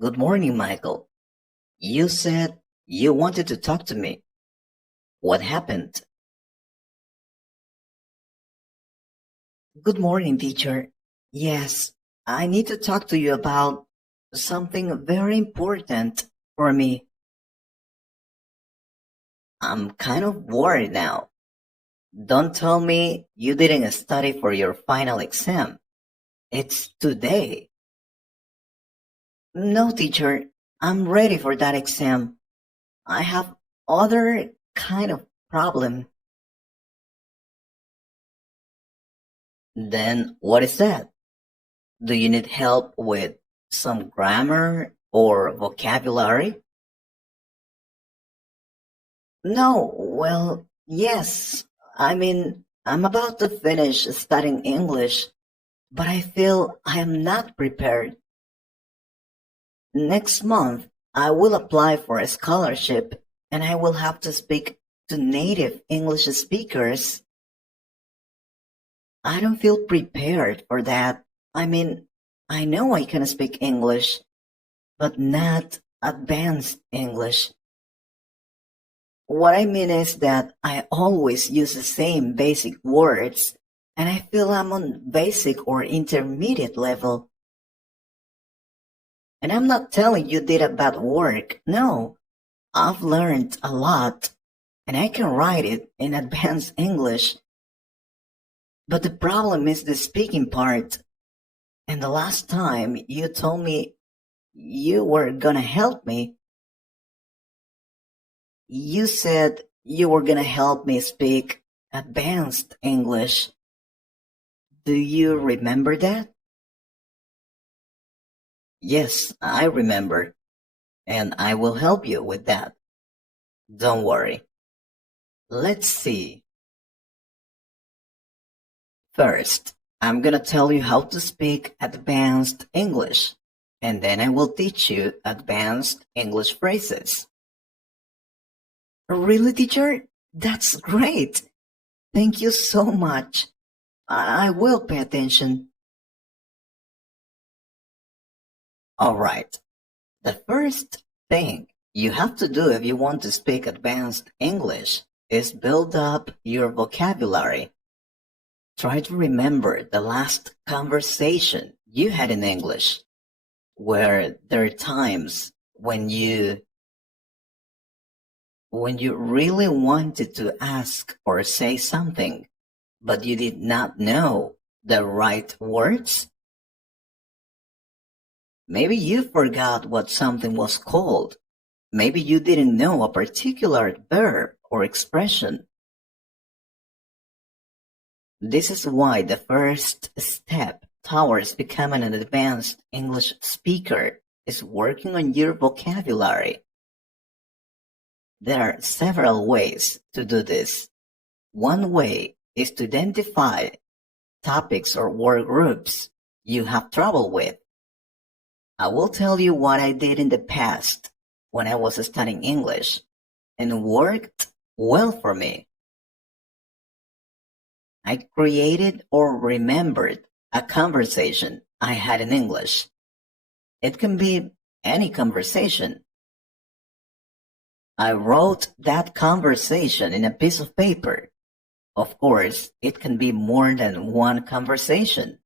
Good morning, Michael. You said you wanted to talk to me. What happened? Good morning, teacher. Yes, I need to talk to you about something very important for me. I'm kind of worried now. Don't tell me you didn't study for your final exam. It's today. No, teacher, I'm ready for that exam. I have other kind of problem. Then what is that? Do you need help with some grammar or vocabulary? No, well, yes. I'm about to finish studying English, but I feel I am not prepared. Next month, I will apply for a scholarship and I will have to speak to native English speakers. I don't feel prepared for that. I mean, I know I can speak English, but not advanced English. What I mean is that I always use the same basic words, and I feel I'm on basic or intermediate level. And I'm not telling you did a bad work. No, I've learned a lot, and I can write it in advanced English. But the problem is the speaking part. And the last time you told me you were gonna help me, you said you were gonna help me speak advanced English. Do you remember that? Yes, I remember, and I will help you with that. Don't worry. Let's see. First, I'm gonna tell you how to speak advanced English, and then I will teach you advanced English phrases. Really, teacher? That's great. Thank you so much. I will pay attention. Alright. The first thing you have to do if you want to speak advanced English is build up your vocabulary. Try to remember the last conversation you had in English, where there are times when you really wanted to ask or say something, but you did not know the right words. Maybe you forgot what something was called. Maybe you didn't know a particular verb or expression. This is why the first step towards becoming an advanced English speaker is working on your vocabulary. There are several ways to do this. One way is to identify topics or word groups you have trouble with. I will tell you what I did in the past when I was studying English, and it worked well for me. I created or remembered a conversation I had in English. It can be any conversation. I wrote that conversation in a piece of paper. Of course, it can be more than one conversation.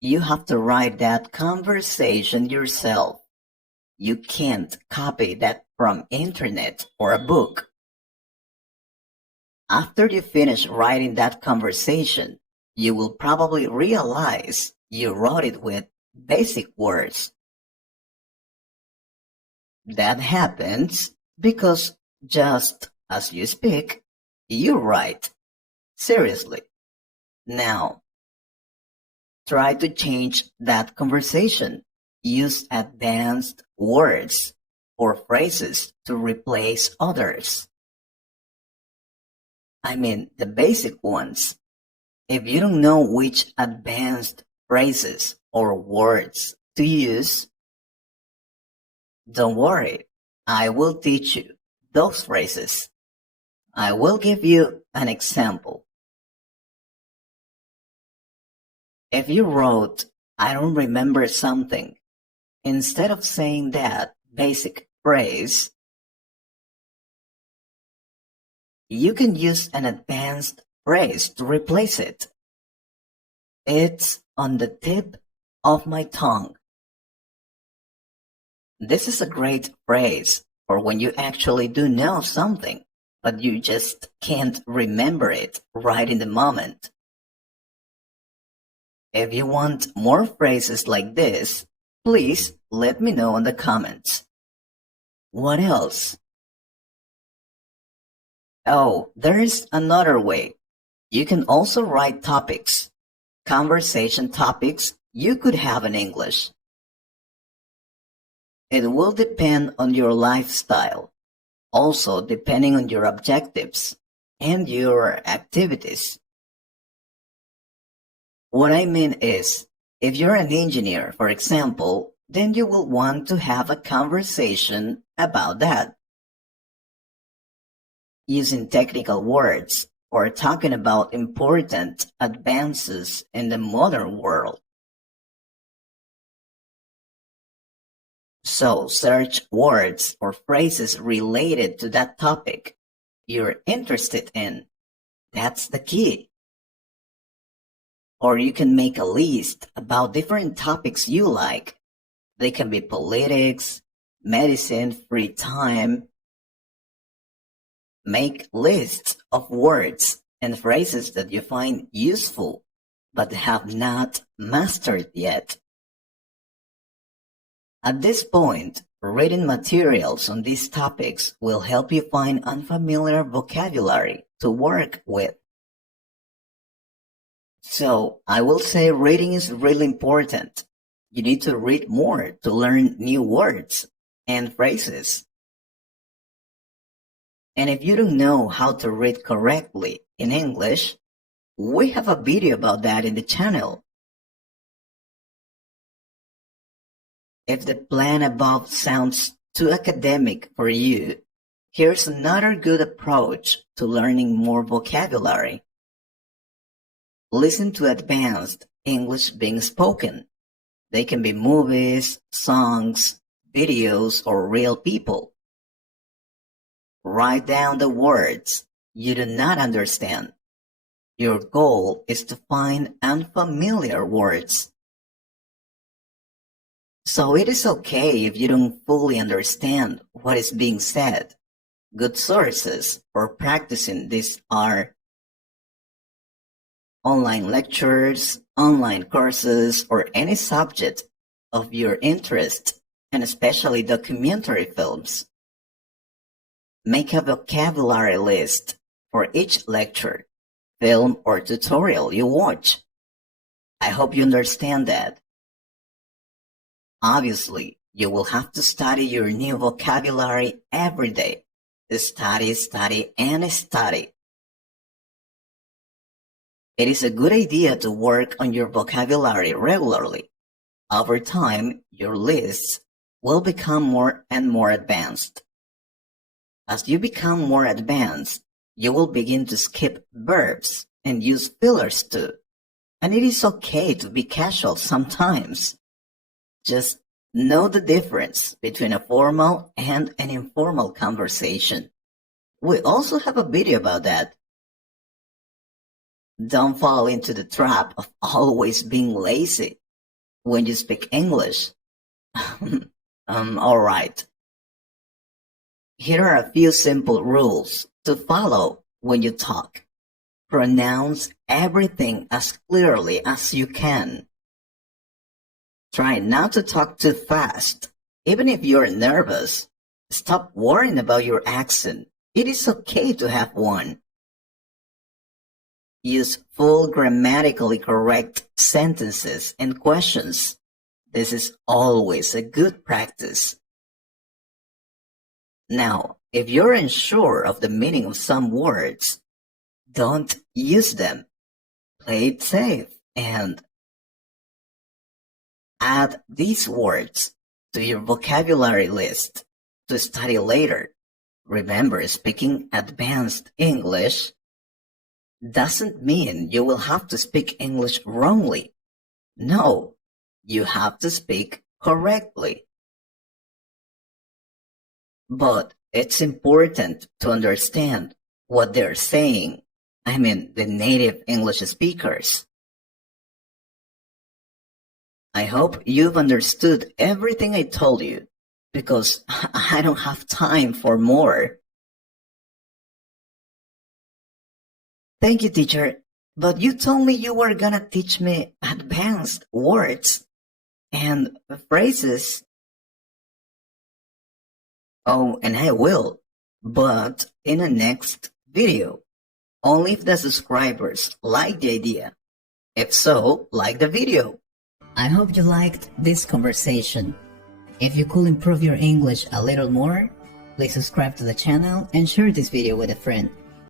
You have to write that conversation yourself. You can't copy that from internet or a book. After you finish writing that conversation, you will probably realize you wrote it with basic words. That happens because just as you speak, you write. Seriously. Now, try to change that conversation. Use advanced words or phrases to replace others. I mean, the basic ones. If you don't know which advanced phrases or words to use, don't worry. I will teach you those phrases. I will give you an example. If you wrote I don't remember something. Instead of saying that basic phrase, you can use an advanced phrase to replace it. It's on the tip of my tongue. This is a great phrase for when you actually do know something, but you just can't remember it right in the moment. If you want more phrases like this, please let me know in the comments. What else? Oh, there's another way. You can also write topics, conversation topics you could have in English. It will depend on your lifestyle, also depending on your objectives and your activities. What I mean is, if you're an engineer, for example, then you will want to have a conversation about that. Using technical words or talking about important advances in the modern world. So search words or phrases related to that topic you're interested in. That's the key. Or you can make a list about different topics you like. They can be politics, medicine, free time. Make lists of words and phrases that you find useful but have not mastered yet. At this point, reading materials on these topics will help you find unfamiliar vocabulary to work with. So, I will say reading is really important. You need to read more to learn new words and phrases. And if you don't know how to read correctly in English, we have a video about that in the channel. If the plan above sounds too academic for you, here's another good approach to learning more vocabulary. Listen to advanced English being spoken. They can be movies, songs, videos, or real people. Write down the words you do not understand. Your goal is to find unfamiliar words. So it is okay if you don't fully understand what is being said. Good sources for practicing this are online lectures, online courses, or any subject of your interest, and especially documentary films. Make a vocabulary list for each lecture, film, or tutorial you watch. I hope you understand that. Obviously, you will have to study your new vocabulary every day. Study, study, and study. It is a good idea to work on your vocabulary regularly. Over time, your lists will become more and more advanced. As you become more advanced, you will begin to skip verbs and use fillers too. And it is okay to be casual sometimes. Just know the difference between a formal and an informal conversation. We also have a video about that. Don't fall into the trap of always being lazy when you speak English. Alright. Here are a few simple rules to follow when you talk. Pronounce everything as clearly as you can. Try not to talk too fast. Even if you're nervous, stop worrying about your accent. It is okay to have one. Use full grammatically correct sentences and questions. This is always a good practice. Now, if you're unsure of the meaning of some words, don't use them. Play it safe and add these words to your vocabulary list to study later. Remember, speaking advanced English doesn't mean you will have to speak English wrongly. No, you have to speak correctly. But it's important to understand what they're saying. I mean, the native English speakers. I hope you've understood everything I told you, because I don't have time for more. Thank you, teacher. But you told me you were gonna teach me advanced words and phrases. Oh, and I will, but in the next video. Only if the subscribers like the idea. If so, like the video. I hope you liked this conversation. If you could improve your English a little more, please subscribe to the channel and share this video with a friend.